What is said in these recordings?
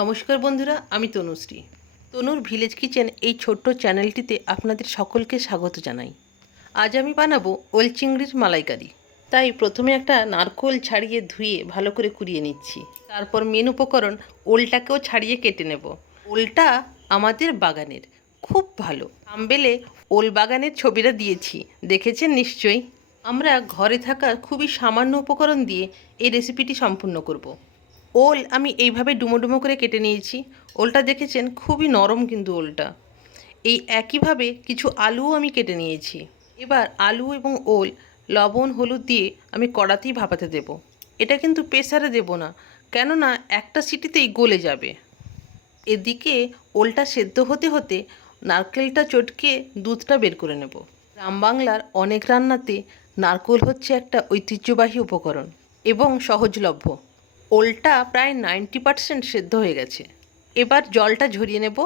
নমস্কার বন্ধুরা, আমি তনুশ্রী। তনুর ভিলেজ কিচেন এই ছোট্ট চ্যানেলটিতে আপনাদের সকলকে স্বাগত জানাই। আজ আমি বানাবো ওল চিংড়ির মালাইকারি। তাই প্রথমে একটা নারকোল ছাড়িয়ে ধুয়ে ভালো করে কুড়িয়ে নিচ্ছি। তারপর মেন উপকরণ ওলটাকেও ছাড়িয়ে কেটে নেব। ওলটা আমাদের বাগানের, খুব ভালো। থাম্বনেলে ওল বাগানের ছবিটা দিয়েছি, দেখেছেন নিশ্চয়ই। আমরা ঘরে থাকা খুবই সামান্য উপকরণ দিয়ে এই রেসিপিটি সম্পূর্ণ করব। ওল আমি এইভাবে ডুমো ডুমো করে কেটে নিয়েছি। ওলটা দেখেছেন খুবই নরম, কিন্তু ওলটা এই একইভাবে কিছু আলুও আমি কেটে নিয়েছি। এবার আলু এবং ওল লবণ হলুদ দিয়ে আমি কড়াতেই ভাপাতে দেব। এটা কিন্তু প্রেসারে দেব না, কেননা একটা সিটিতেই গলে যাবে। এদিকে ওলটা সেদ্ধ হতে হতে নারকেলটা চটকে দুধটা বের করে নেব। গ্রাম বাংলার অনেক রান্নাতে নারকেল হচ্ছে একটা ঐতিহ্যবাহী উপকরণ এবং সহজলভ্য। ওলটা প্রায় 90% সেদ্ধ হয়ে গেছে। এবার জলটা ঝরিয়ে নেব।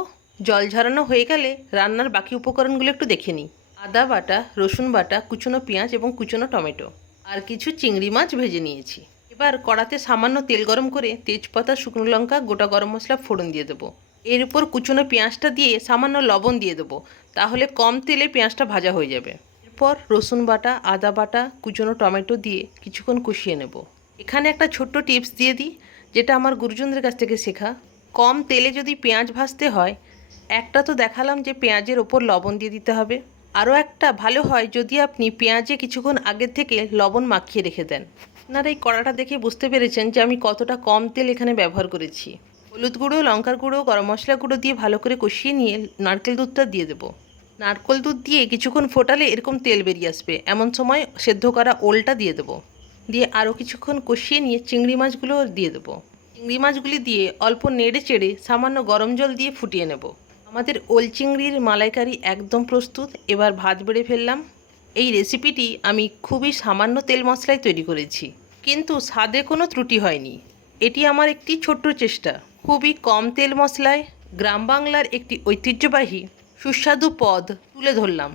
জল ঝরানো হয়ে গেলে রান্নার বাকি উপকরণগুলো একটু দেখে নিই। আদা বাটা, রসুন বাটা, কুচনো পেঁয়াজ এবং কুচনো টমেটো, আর কিছু চিংড়ি মাছ ভেজে নিয়েছি। এবার কড়াতে সামান্য তেল গরম করে তেজপাতা, শুকনো লঙ্কা, গোটা গরম মশলা ফোড়ন দিয়ে দেবো। এর উপর কুচনো পেঁয়াজটা দিয়ে সামান্য লবণ দিয়ে দেবো, তাহলে কম তেলে পেঁয়াজটা ভাজা হয়ে যাবে। এরপর রসুন বাটা, আদা বাটা, কুচনো টমেটো দিয়ে কিছুক্ষণ কষিয়ে নেব। এখানে একটা ছোট্ট টিপস দিয়ে দিই, যেটা আমার গুরুজনদের কাছ থেকে শেখা। কম তেলে যদি পেঁয়াজ ভাজতে হয়, একটা তো দেখালাম যে পেঁয়াজের ওপর লবণ দিয়ে দিতে হবে। আরও একটা ভালো হয় যদি আপনি পেঁয়াজে কিছুক্ষণ আগের থেকে লবণ মাখিয়ে রেখে দেন। আপনারা এই কড়াটা দেখে বুঝতে পেরেছেন যে আমি কতটা কম তেল এখানে ব্যবহার করেছি। হলুদ গুঁড়ো, লঙ্কার গুঁড়ো, গরম মশলা গুঁড়ো দিয়ে ভালো করে কষিয়ে নিয়ে নারকেল দুধটা দিয়ে দেবো। নারকেল দুধ দিয়ে কিছুক্ষণ ফোটালে এরকম তেল বেরিয়ে আসবে। এমন সময় সেদ্ধ করা ওলটা দিয়ে দেবো। দিয়ে আরও কিছুক্ষণ কষিয়ে নিয়ে চিংড়ি মাছগুলো দিয়ে দেবো। চিংড়ি মাছগুলি দিয়ে অল্প নেড়ে চেড়ে সামান্য গরম জল দিয়ে ফুটিয়ে নেব। আমাদের ওল চিংড়ির মালাইকারি একদম প্রস্তুত। এবার ভাত বেড়ে ফেললাম। এই রেসিপিটি আমি খুবই সামান্য তেল মশলায় তৈরি করেছি, কিন্তু স্বাদে কোনো ত্রুটি হয়নি। এটি আমার একটি ছোট্ট চেষ্টা। খুবই কম তেল মশলায় গ্রাম বাংলার একটি ঐতিহ্যবাহী সুস্বাদু পদ তুলে ধরলাম।